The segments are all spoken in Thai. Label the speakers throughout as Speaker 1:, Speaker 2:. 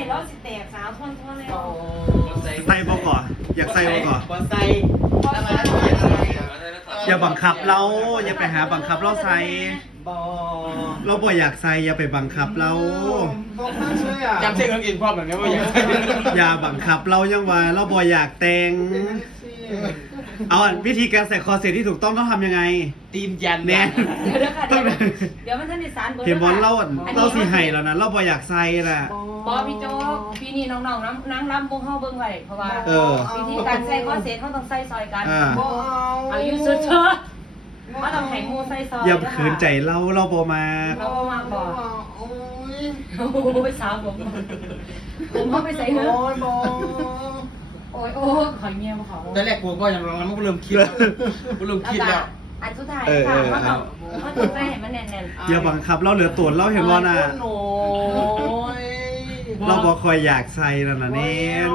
Speaker 1: แล้วสิแตกสาวทวนเลย
Speaker 2: ใส่บ่ก่อนอยากใส่บ่ก่อน
Speaker 3: บอลไซ
Speaker 2: อย่าบังคับเราอย่าไปหาบังคับเราใส่
Speaker 3: บอ
Speaker 2: เราบ่อยากใส่อย่าไปบังคับเรา
Speaker 3: จำเส้นเองพ่อแบบนี้ว่าอย่าง
Speaker 2: อย่าบังคับเรายังว่าเราบ่อยากแต่งเอาวิธีการใส่คอเสร็จที่ถูกต้องต้องทำยังไง
Speaker 3: ตีมยัน
Speaker 2: แน่
Speaker 1: เดี๋ยวค่ะเดี๋ยวมันท่านดิสาน
Speaker 2: เห็นบอลเราสิให้แล้วนะเราบ่อยากใส่น่ะ
Speaker 1: บอพี่โจ๊กพี่นี่น้องๆนั่งรำวงเฮาเบิ่งไว้เพราะว่า
Speaker 2: เออ
Speaker 1: วิธีการใส่คอเสร็จเขาต้องใส่ซอยกัน
Speaker 2: อ่า
Speaker 1: เอาอยู่สุดเชิดเขาต้องให้หมูใส่ซอย
Speaker 2: อย่าขืนใจเราบ่มา
Speaker 1: เราบ่มาบ่โอ้ยสาวผมเขาไปใส่เนื้อโอ้ยขอยเมียมาเขา
Speaker 3: แต่แรกกูก็ยังร้องแล้วมันก็เริ่มคิดกูเริ่มคิดแล้ว
Speaker 1: อันสุดท้ายค่ะเขาต้องใส่ให้มันแน่น
Speaker 2: อย่าบังคับเราเหลือตัวเราเห็นบ่น่ะ
Speaker 3: โอ้ย
Speaker 2: เราบ่คอยอยากใส่นั่นน่ะเน้น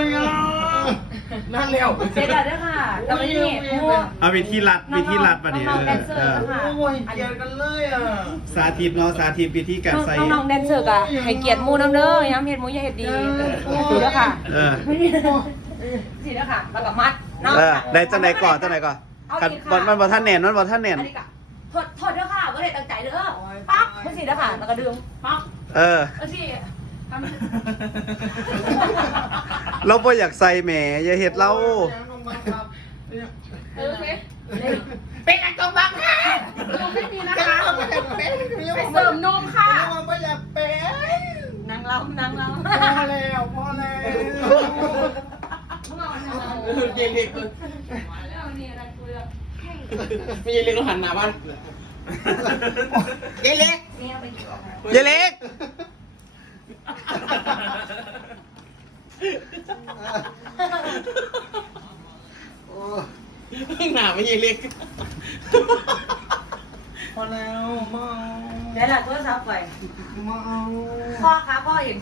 Speaker 3: นั่นแล้ว
Speaker 1: ๆเสร็จแล้วเด้อค่ะแล้ววันนี้หมู
Speaker 2: เอาวิธีรัดบัดนี้
Speaker 1: น้องๆแดนเซอร์ค่ะ
Speaker 3: โอ้ยเกลียดกันเลยอ่ะ
Speaker 2: สาธิตเนาะสาธิตวิธีการใส่
Speaker 1: น้องๆแดนเซอร์ก็ให้เกียรติหมูน้ำเด้อย้ำเห็ดหมูอย่าเห็ดดีสิเด้อค่ะ
Speaker 2: เออ
Speaker 1: สิเด้อค่ะแล้วก็มัดเนาะ
Speaker 2: ได้จังไหนก่อนคันมันบ่ทันแน่นมันบ่ทันแน่น
Speaker 1: อันนี้ก็โทษเด้อค่ะบ่ได้ตั้งใจเด้อปั๊บมันสิเด้อค่ะแล้วก็ดึงปั๊บ
Speaker 2: เออ
Speaker 1: สิทำ
Speaker 2: เราบ่อยากใส่แหมอย่าเฮ็ดเรา
Speaker 1: โอเคเป็นอันกำบังค่ะลงไม่ดีนะคะไปเสริมนมค่ะไม่อยากเป็นนางล้ำ
Speaker 3: พอแล้วเย็นเล็กไม่เย็นเล็กเราหันหน้าบ้านเย็นเล็ก
Speaker 2: อย่าเล็ก
Speaker 3: หน้าไม่เย็นเล็กพอแล้วมา
Speaker 1: เดี๋ยวล่ะโทรศัพท์ไป
Speaker 3: เอา
Speaker 1: พ่อคะพ่อเห็น